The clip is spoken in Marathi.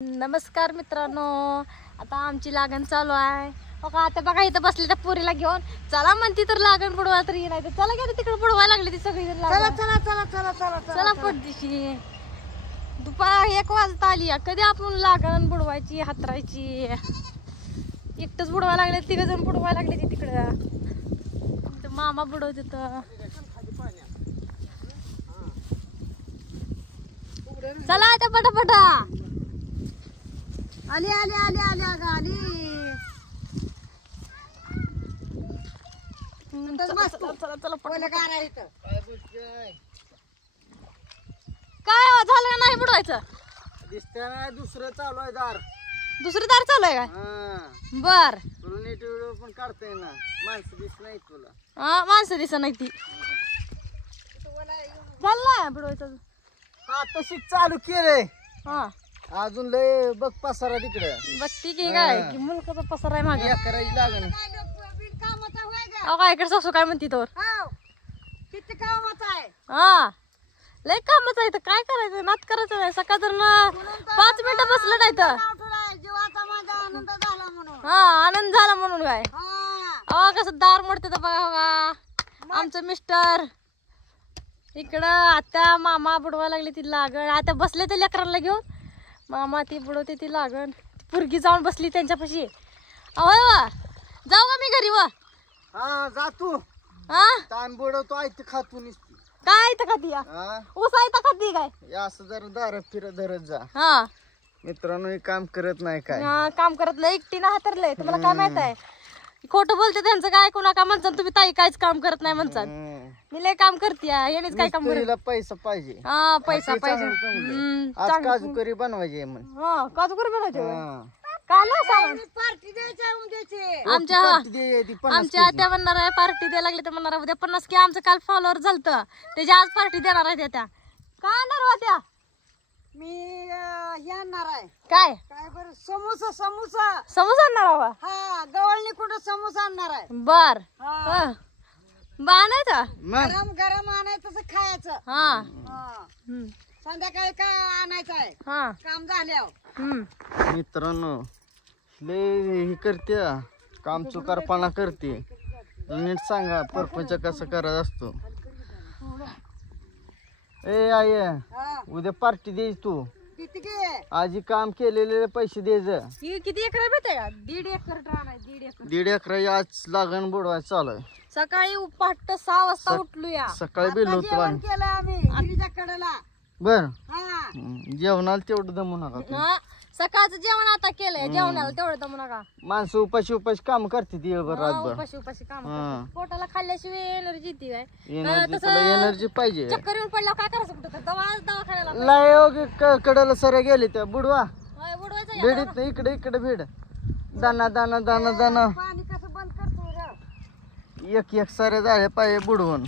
नमस्कार मित्रांनो, आता आमची लागण चालू आहे बघा. आता बघा इथं बसले त्या पोरीला घेऊन चला म्हणती तर लागण बुडवा तरी नाही तर चला गेली तिकडे बुडवायला लागली ती सगळी. चला चला चला चला चला चला पडदिशी दुपार 1 वाजता आली. कधी आपण लागण बुडवायची हातरायची. एकटच बुडवायला लागले, 3 जण बुडवायला लागले ती तिकडं. मामा बुडवत होत. चला आता पटापटा आली आली आली आली अगं आली. चला चला काय झालं नाही बुडवायचं. दिसतंय ना दुसरं चालू आहे दार. दुसरं दार चालू आहे काय? बर तुला नीट व्हिडिओ पण काढताय ना. माणसं दिसत नाही तुला. हा माणसं दिसत नाही ती. झालं नाही बुडवायचं. तशीच चालू केलंय. हा अजून लय बघ पसारा तिकडे. बघती की काय की मुलकाचा पसार आहे मागे. करायची लागण. अहो काय इकडे सासू काय म्हणती तर किती कामाचं आहे. हा लय कामच आहे. तर काय करायचं, नात करायचं नाही. सकाळ जर 5 मिनिटं बसलं नाही तर जीवाचा माझा आनंद झाला म्हणून. हा आनंद झाला म्हणून काय. अहो कसं दार मोडते तर बघा बघा. आमचं मिस्टर इकडं आता मामा बुडवायला लागली ती लागण. आता बसले ते लेकरांना घेऊन. मामा ती बुडवते ती लागण. पुरगी जाऊन बसली त्यांच्यापाशी. अहो जाऊ का मी घरी? व हा जा तू. हा ताण बुडवतो आहे ते खातू निसती. काय इथं खाती ऊस आहे तर खाती काय? या असं जरा दार फिरत धरत जा. हा मित्रांनो हे काम करत नाही काय. काम करत नाही. एकटीनं हातरलंय. तुम्हाला काय माहित आहे? खोटं बोलते त्यांचं काय ऐकू नका म्हणसान. तुम्ही ताई काहीच काम करत नाही म्हणसान. मी लय काम करते. यानेच काय काम करत. पैसा पाहिजे. हा पैसा पाहिजे. आज काजू करी बनवायची मग. हा काजू करी बनवायचे. काल पार्टी द्यायची उद्याची. आमच्या आत्या म्हणणार आहे पार्टी द्यायला लागली तर म्हणणार उद्या 50 की. आमचं काल फॉलोअर झालं त्याच्या आज पार्टी देणार आहे त्या. काय आणणार होत्या? मी हे आणणार आहे. काय काय बरं समोसा समोसा समोसा आणणार हवा. हा गवळणी कुठं समोसा आणणार आहे. बर हा. बाणायचं गरम गरम आणायचं तसं खायचं. हा हा. संध्याकाळी काय आणायचं आहे हा काम झाल्यावर. मित्रांनो लय हे करते काम चुकारपणा करते. नीट सांगा परपंच कसं करायचं असतो. ए आई हा. उद्या पार्टी द्यायची तू. किती घे. आजी काम केलेले पैसे द्यायचं. किती एकर माहिती आहे का? 1.5 एकर रान आहे. 1.5 एकर. 1.5 एकर आज लागण बुडवायचं चालू आहे. सकाळी पहाटे 6 वाजता उठलूया. सकाळी बिलो जेवण केलं आम्ही गिरीच्या कडेला. बर हा जेवणाला तेवढं दमू नका तुम्ही. सकाळचं जेवण आता केलंय. जेवणाला तेवढं दमू नका. माणसं उपाशी उपाशी काम करते ती रातभर. उपाशी उपाशी काम हा. पोटाला खाल्ल्याशिवाय एनर्जी येते काय. एनर्जी पाहिजे. चक्कर येऊन पडल्यावर काय करायचं? कुठं दवाखान्याला लय कडेला सऱ्या गेले त्या बुडवा बुडवायचं. भेडीत इकडे इकडे भेड. दाना दाना दाना दाना पाणी कसं बंद करतो रे. एक एक सऱ्या झाल्या पाहिजे बुडवून.